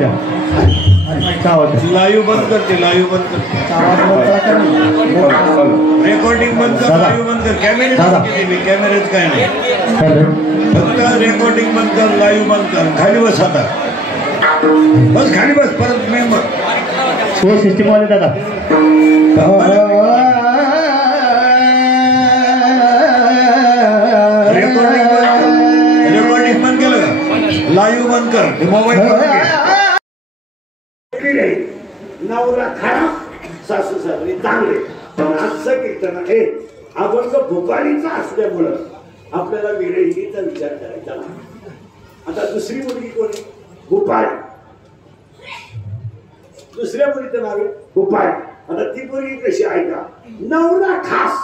द्या. लाईव्ह बंद करते, लाईव्ह बंद करते, रेकॉर्डिंग बंद कर, लाईव्ह बंद कर. कॅमेरेच काय नाही, फक्त रेकॉर्डिंग बंद कर, लाईव्ह बंद कर. खाली बस आता, बस खाली बस. परत मेंबर सिस्टीम वाले दादा रेकॉर्डिंग बंद केलं का? लाईव्ह बंद कर, मोबाईल नवरा खराब, सासू सासरे चांगले. पण असं कीर्तन हे अभंग भोपाळीचा असल्यामुळं आपल्याला विरहिणीचा विचार करायचा नाही. आता दुसरी मुलगी कोणी? भोपाळी. दुसऱ्या मुलीचं नाव आहे भोपाळी. आता ती मुलगी कशी ऐका? नवरा खास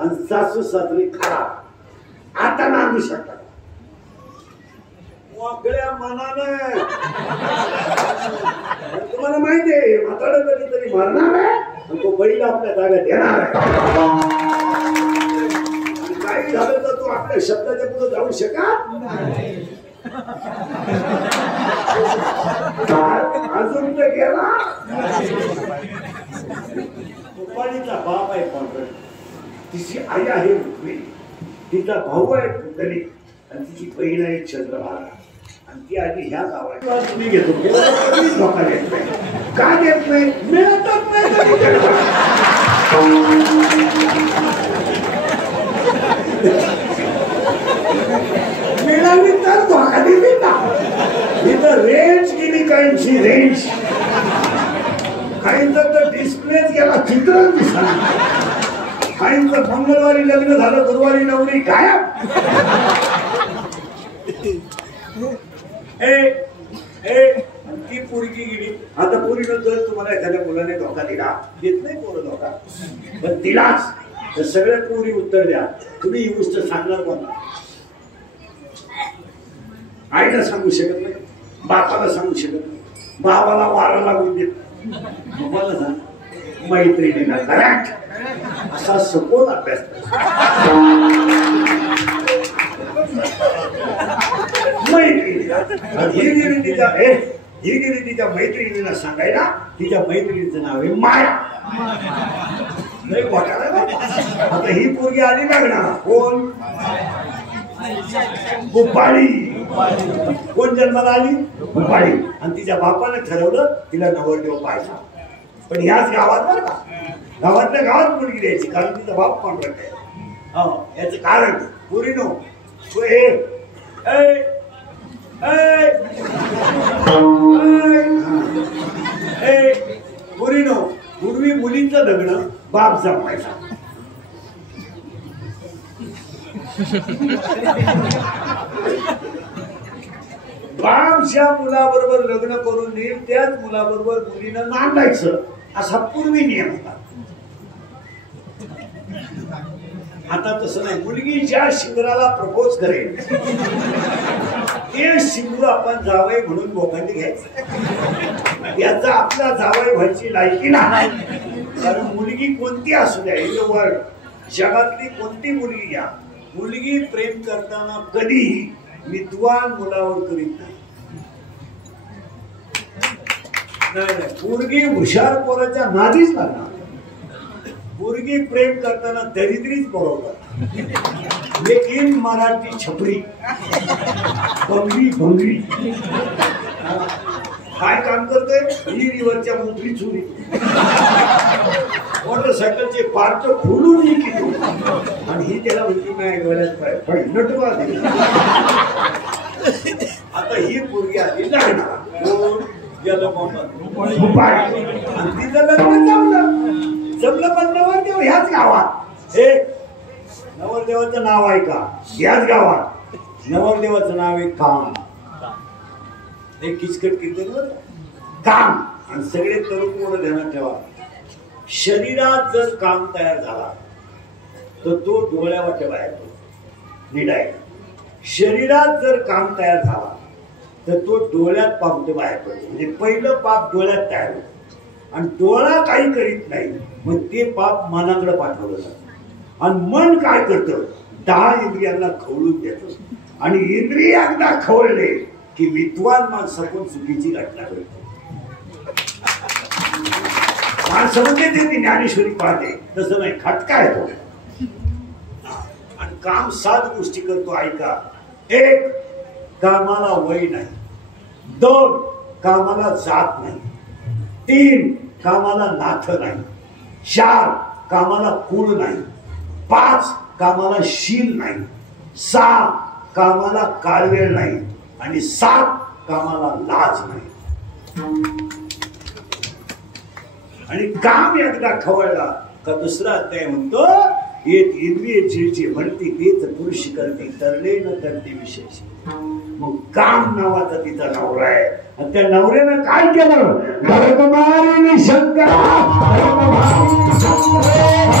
आणि सासू सासरे खराब. आता नांदू शकतात वाकड्या मनाने. तुम्हाला माहिती आहे म्हातारा कधीतरी मरणार आहे आणि तो बैल आपल्या ताब्यात येणार आहे. काही झालं तर तो आपल्या शब्दाच्या पुढे जाऊ शकत अजून तर गेला. गोपाळीचा बाप आहे पांढरा, तिची आई आहे रुक्मिणी, तिचा भाऊ आहे पुतली आणि तिची बहीण आहे चंद्रभागा. आणि ती आधी ह्या गावात तुम्ही घेतो धोका देत नाही. का देत नाही? मिळतच नाही. मिळाली तर धोका दिली ना. इथं रेंज गेली, काहींची रेंज, काहींचा तर डिस्प्लेच गेला, चित्रच दिसला. काहींचं मंगळवारी लग्न झालं, गुरुवारी नवरी गायब. ती पोरगी गेली. आता पोरीनं जर तुम्हाला एखाद्या मुलाने धोका दिला, देत नाही पोरं धोका, पण दिलाच तर सगळ्या पोरी उत्तर द्या. तुम्ही ही गोष्ट सांगणार कोण? आईला सांगू शकत नाही, बापाला सांगू शकत नाही, भावाला वारा लागून देत. मला सांग, मैत्रिणीला करेक्ट असा सखोल अभ्यास. मैत्रिणीला ही गेली तिच्या मैत्रिणीला सांगायला. तिच्या मैत्रिणीचं नाव आहे माया. नाही घोटाळा. आता ही पोरगी आली लग्नाला. कोण? गोपाळी. कोण जन्माला आली? गोपाळी. आणि तिच्या बापाने ठरवलं तिला नवरदेव पाहिजे. पण ह्याच गावात बरं का, गावातल्या गावात मुलगी द्यायची, कारण तिचा बाप पांढरा आहे. याचं कारण पुरीनो पुरीनो पूर्वी मुलींचं लग्न बाप जमवायचा. बापच्या मुलाबरोबर लग्न करून देईल, त्याच मुलाबरोबर मुलीनं नांदायचं, असा पूर्वी नियम होता. आता तसं नाही. मुलगी ज्या शिंगराला प्रपोज करेल ते शिंगूर आपण जावई म्हणून बोकांनी घ्यायचं. याचा आपला जावई व्हायची लायकी नाही. कारण मुलगी कोणती असू द्या, वर्ल्ड जगातली कोणती मुलगी घ्या, मुलगी प्रेम करताना कधीही विद्वान मुलावर करीत नाही. मुलगी हुशार पोराच्या नादीच लागणार. मुलगी प्रेम करताना दरिद्रीच बरोबर. लेकिन मराठी छपरी बंगली बंगली काय काम करते? विहिरीवरच्या मोठी चुरी, मोटरसायकलचे पार्ट खोलून की तू. आणि ही त्याला म्हणती माझ्या गळ्यात पाय नटवा दे. आता ही पोरगी आली लग्नाला. तिचं लग्न जमलं पण नवरदेव ह्याच गावात. नवरदेवाचं नाव आहे का? ह्याच गावात नवरदेवाचं नाव आहे काम. एक किचकट कीर्तन काम. आणि सगळे तरुण मुलं ध्यानात ठेवा, शरीरात जर काम तयार झाला तर तो डोळ्यावाटे बाहेर पडतो. नीट आहे. शरीरात जर काम तयार झाला तर तो डोळ्यात पाप बाहेर पडतो. म्हणजे पहिलं पाप डोळ्यात तयार होतं आणि डोळा काही करीत नाही, मग ते पाप मनाकडे पाठवलं जातं. आणि मन काय करतं? 10 इंद्रियांना खवळून देतं. आणि इंद्रिय एकदा खवळले की विद्वान माणसाकडून चुकीची घटना घडते. माणसं म्हणते ते ज्ञानेश्वरी पाहते, तसं नाही, खटका आहे तो. आणि काम 7 गोष्टी करतो, ऐका. 1, कामाला वय नाही. 2, कामाला जात नाही. 3, कामाला नाथ नाही. 4, कामाला कुळ नाही. 5, कामाला शील नाही. 6, कामाला काळवेळ नाही. आणि 7, कामाला लाज नाही. आणि काम एकदा खवळला का दुसरा अध्याय म्हणतो, एक इंद्रिय चिळची म्हणती तेच पुरुष करते, तरले न करते विशेष. मग काम नावाचा तिचा नवरा आहे. आणि त्या नवऱ्यानं काय केलं? धर्ममारिणी शंकरा, धर्ममारिणी शंकरा.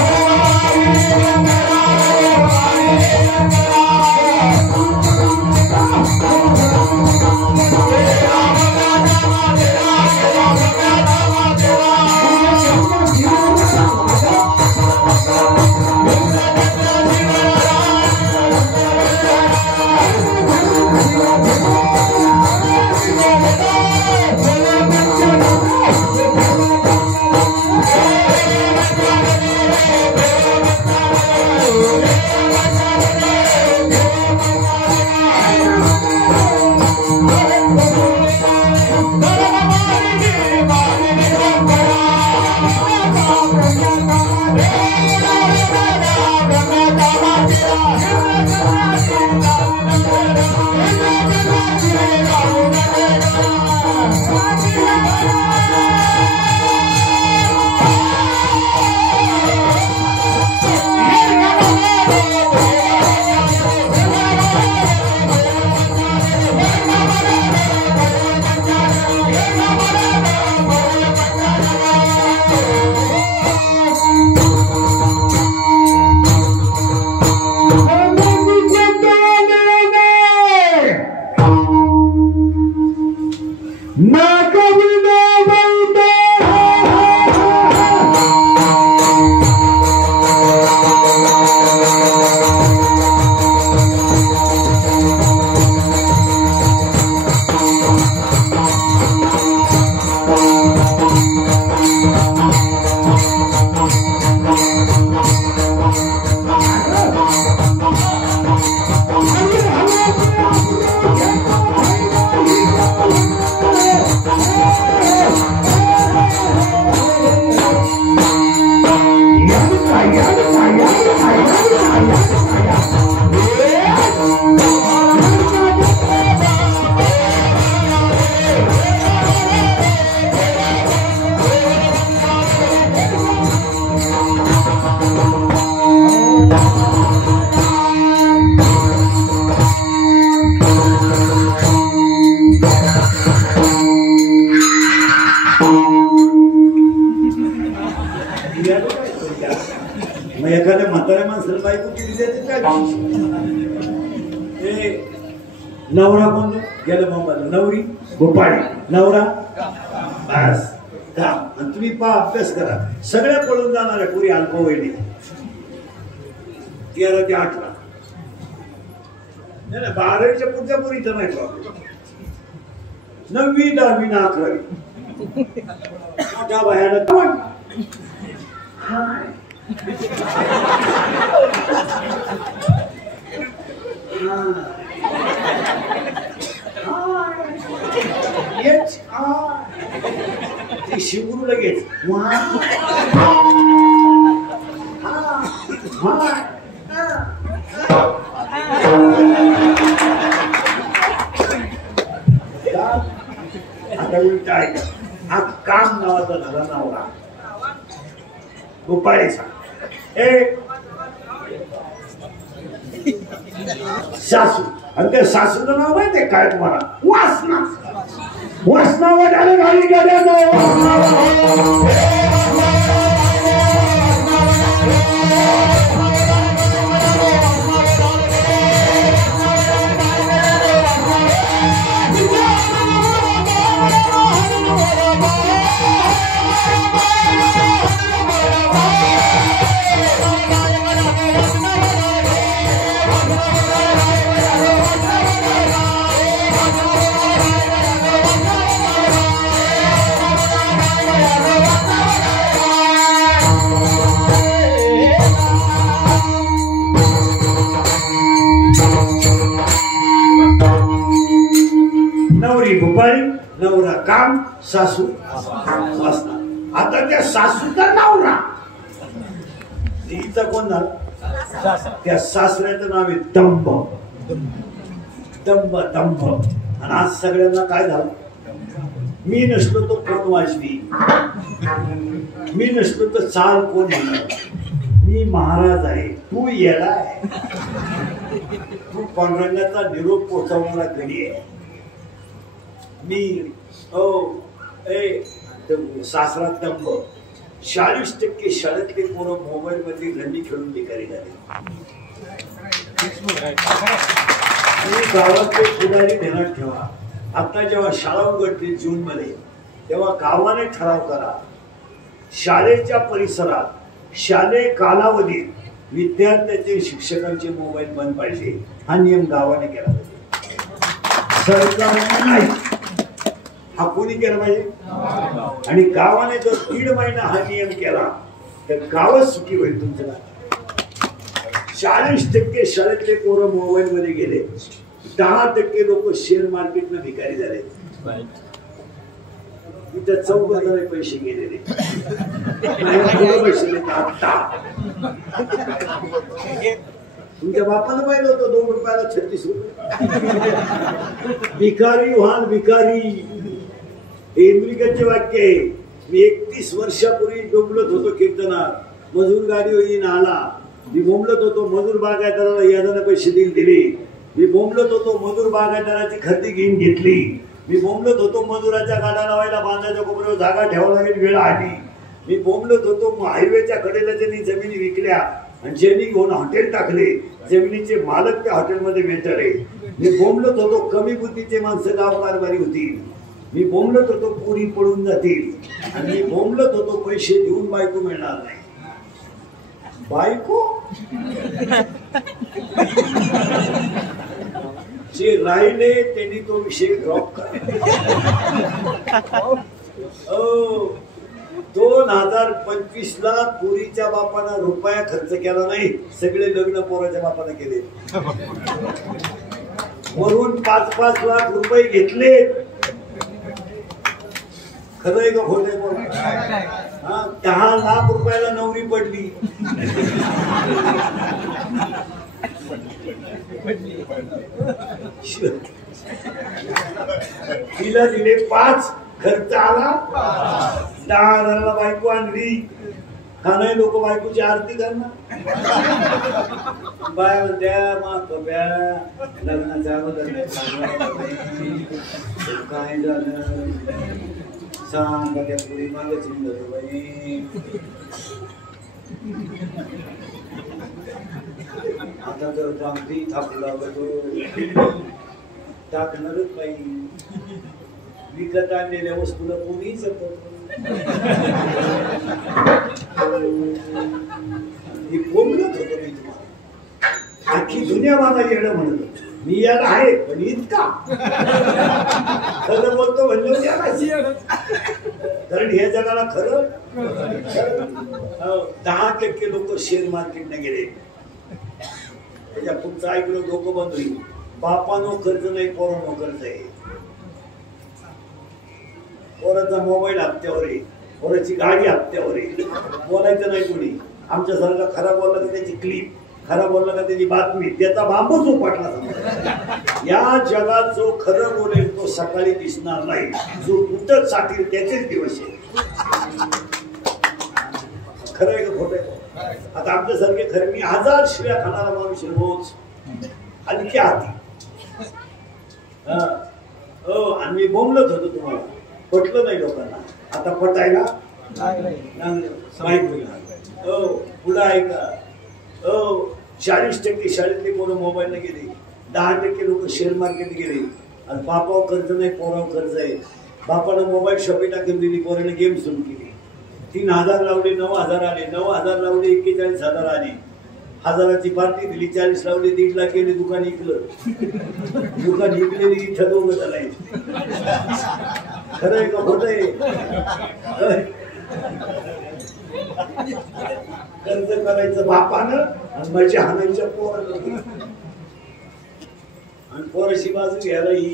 मग एखाद्या म्हाताऱ्या माणसाला बायको केली जाते काय? नवरा कोण गेलं मोबाईल, नवरी गोपाळी, नवरा बस काम. आणि तुम्ही अभ्यास करा, सगळ्या पळून जाणाऱ्या पुरी अल्पवयीन 13 ते 18 नाही, 12वीच्या पुढच्या पुरीचं नाही प्रॉब्लेम. 9वी 10वी 11वी मोठ्या भयानक ती शिवरू लगेच आता उलट आहे. हा काम नावाचा झाला नवरा गोपाळीचा. सासू, आणि त्या सासूचं नाव माहितीये काय तुम्हाला? वासना. वासना वाटायला गाडी गेल्या नवरी भुपाळी, नवरा काम, सासू वासना. आता त्या सासूचा नवरा तिचा कोण झाला? त्या सासऱ्याचं नाव आहे दंभ. दंभ दंभ. आणि आज सगळ्यांना काय झालं? मी नसलो तो कोण वाजवी, मी नसलो तर चाल कोण म्हणणार, मी महाराज आहे, तू येडा आहे, तू पांडुरंगाचा निरोप पोहोचवणारा गडी आहे. मी सासरा दंभ. 40% शाळेतले पोरं मोबाईल मध्ये रंडी खेळून भिकारी झाले. गावातले पुढारी ध्यानात ठेवा. आता जेव्हा शाळा उघडली जून मध्ये, तेव्हा गावाने ठराव करा, शाळेच्या परिसरात शालेय कालावधीत विद्यार्थ्यांचे शिक्षकांचे मोबाईल बंद पाहिजे. हा नियम गावाने केला पाहिजे, सरकारने नाही. हा कोणी केला पाहिजे? आणि गावाने जर 1.5 महिना हा नियम केला तर गावच सुखी होईल तुमचं. 40% शाळेतले पोरं मोबाईल मध्ये गेले, 10% लोक शेअर मार्केटनं भिकारी झाले. इथं 14,000 पैसे गेलेले. तुमच्या बापानं पाहिलं होतं 2 रुपयाला 36 रुपये. भिकारी व्हाल भिकारी, हे इंद्रिकाचे वाक्य आहे. मी 31 वर्षापूर्वी डोंबलत होतो कीर्तनात, मजूर गाडी होईन आला. मी बोंबलत होतो मजूर बागायतदाराला यादाने पैसे दिले. मी बोंबलत होतो मजूर बागायतदाराची खरेदी घेऊन घेतली. मी बोंबलत होतो मजुराच्या गाडा लावायला बांधायच्या कोपऱ्यावर जागा ठेवायला लागेल, वेळ आली. मी बोंबलत होतो हायवेच्या कडेला ज्यांनी जमिनी विकल्या आणि ज्यांनी घेऊन हॉटेल टाकले, जमिनीचे मालक त्या हॉटेलमध्ये वेटर आहे. मी बोंबलत होतो कमी बुद्धीचे माणसं गाव कारभारी होतील. मी बोंबलत होतो पुरी पळून जातील. आणि मी बोंबलत होतो पैसे देऊन बायको मिळणार नाही. बायको जे राहिले त्यांनी तो विषय ड्रॉप करा. 2025 ला पुरीच्या बापानं रुपया खर्च केला नाही, सगळे लग्न पोराच्या बापानं केले. वरून 5-5 लाख रुपये घेतले. खरं आहे का खोटं आहे? बोला. 10 लाख रुपयाला नवरी पडली. तिला दिले 5, खर्च आला 10,000ला बायको आणली. का नाही लोक बायकोची आरती करणार? बाया म्हणत्या माया लग्नाच्या अगोदर काय झालं सांग का? त्या पुरी मागे चिंतलं बाई, आता तर पांगठी थापला टाकणारच बाई. विकत आणलेल्या वस्तूला कोणी जपत बोलत होतो मी तुम्हाला. आखी दुनिया मला येणं म्हणत होत. मी याला आहे पण इतका खरं बोलतो म्हणलं याला. कारण हे जगाला खरं 10% लोक शेअर मार्केटने गेले. त्याच्या पुढचं ऐकलं डोकं बंद होईल. बापानो कर्ज नाही, पोरानो कर्ज आहे. पोराचा मोबाईल हप्त्यावर आहे, पोराची गाडी हप्त्यावर आहे. बोलायचं नाही कोणी. आमच्यासारखा खरा बोलला तर त्याची क्लिप, खरा बोलला का त्याची बातमी, त्याचा बांबूच उपटला. या जगात जो खरं बोलेल तो सकाळी दिसणार नाही, जो उतट साठील त्याचेच दिवस आहे. खरं आहे का खोटं आहे? आता आमच्यासारखे खरं, मी 1000 शिव्या खाणारा माणूस रोज हलक्या हाती. आणि मी बोंबलत होतो तुम्हाला, पटलं नाही लोकांना. आता पटायला पुढं ऐका. 40% शाळेतले पोरं मोबाईलने गेले, 10% लोक शेअर मार्केट गेले. आणि बापावर कर्ज नाही, पोरावर कर्ज आहे. बापानं मोबाईल शॉपी टाकून दिली, पोराने गेम सुरू केली. 3,000 लावले, 9,000 आले. 9,000 लावले, 41,000 आले. 1000ची पार्टी दिली, 40 लावले, 1.5 लाख केले. दुकान इकलं. दुकान इकलेली इथं दोघं झालाय. खरं आहे का खोटं आहे? कर्ज करायचं बापानं आणि मजा हाणायच्या पोरानं. आणि पोराची बाजू घ्यायला ही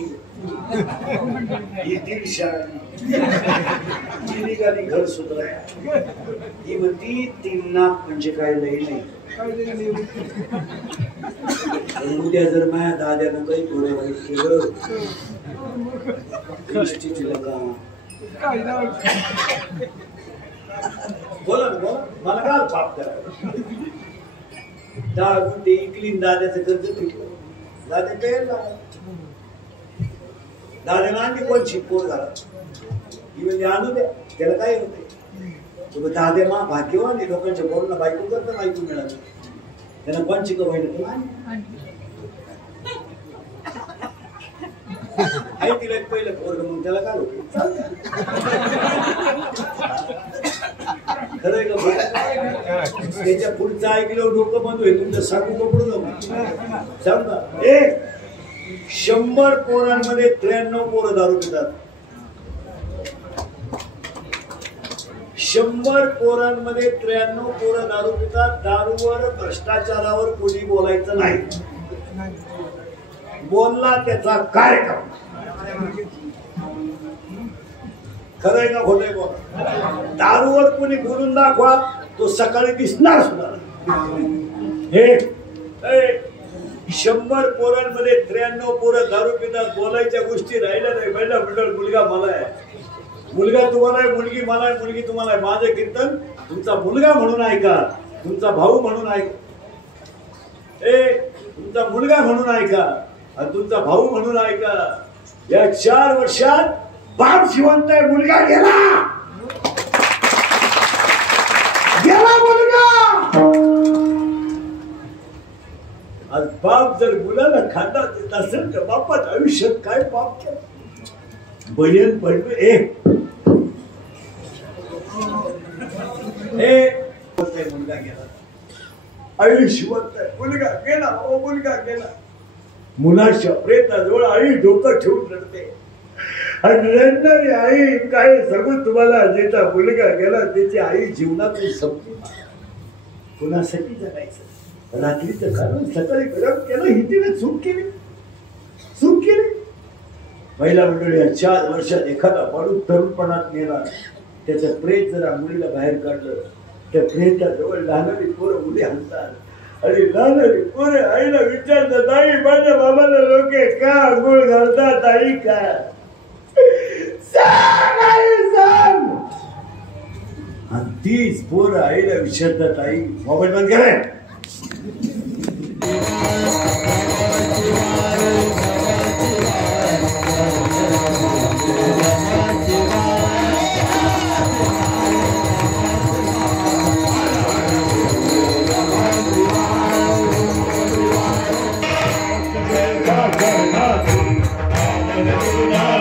येथील शाळा ती निघाली घर सुधाराय ही म्हणती 3 लाख म्हणजे काय लई नाही. उद्या जर माझ्या दाद्यानं काही थोडं वाईट केलं बोला ना बोला मला काय पाप करायचं. 10 गुंठे इकलीन दाद्याचं कर्ज पिकलं दाद्या पेरला दाद्यानं आणली पण शिकवून झाला ही म्हणजे आणू द्या त्याला काय होते दादे मा भाग्यवान लोकांच्या बोलणं बायको करता बायको मिळाली त्यांना पण शिकव पाहिजे आहे तिला पहिलं पोरग मग त्याला काय होते खरंय का त्याच्या पुढचं ऐकलं डोकं बंद होईल तुमचं सांगू कपडू सांग ना 100 पोरांमध्ये 93 पोरं दारू पितात. 100 पोरांमध्ये 93 पोरं दारू पितात. दारूवर भ्रष्टाचारावर कोणी बोलायचं नाही. बोलला त्याचा कार्यक्रम खरंय का खोटंय बोला. दारूवर कोणी बोलून दाखवा तो सकाळी दिसणार सुद्धा. हे 100 पोरांमध्ये 93 पोरं दारू पितात. बोलायच्या गोष्टी राहिल्या नाही. पहिला मंडळ मुलगा मला आहे मुलगा तुम्हाला आहे मुलगी मला आहे मुलगी तुम्हाला आहे. माझं कीर्तन तुमचा मुलगा म्हणून ऐका तुमचा भाऊ म्हणून ऐका तुमचा मुलगा म्हणून ऐका आणि तुमचा भाऊ म्हणून ऐका. या 4 वर्षात बाप जिवंत आहे मुलगा गेला मुलगा. आज बाप जर मुलाला खांदा देत असेल तर बापाच्या आयुष्यात काय बाप केलं बयन पडलं मुलगा गेला आयुष्यवंत आहे मुलगा गेला मुलगा गेला. मुलाच्या प्रेताजवळ आई डोकं ठेवून रडते आणि रडणारी आई काय सांगू तुम्हाला ज्याचा मुलगा गेला त्याची आई जीवनातून संपली. कुणासाठी जगायचं रात्रीचं कारण सकाळी गरम केलं ही तिने चूक केली. महिला मंडळी 4 वर्षात एखादा माणूस तरुणपणात नेला त्याचं प्रेत जरा मुलीला बाहेर काढलं त्या प्रेताजवळ लहानरी पोरं मुली हलतात आणि लहानरी पोरं आईला विचारतात आई माझ्या बाबाला लोक का आंघोळ घालतात आई का सांग. आणि तीच पोरं आईला विचारतात आई मोबाईल बंद करे जय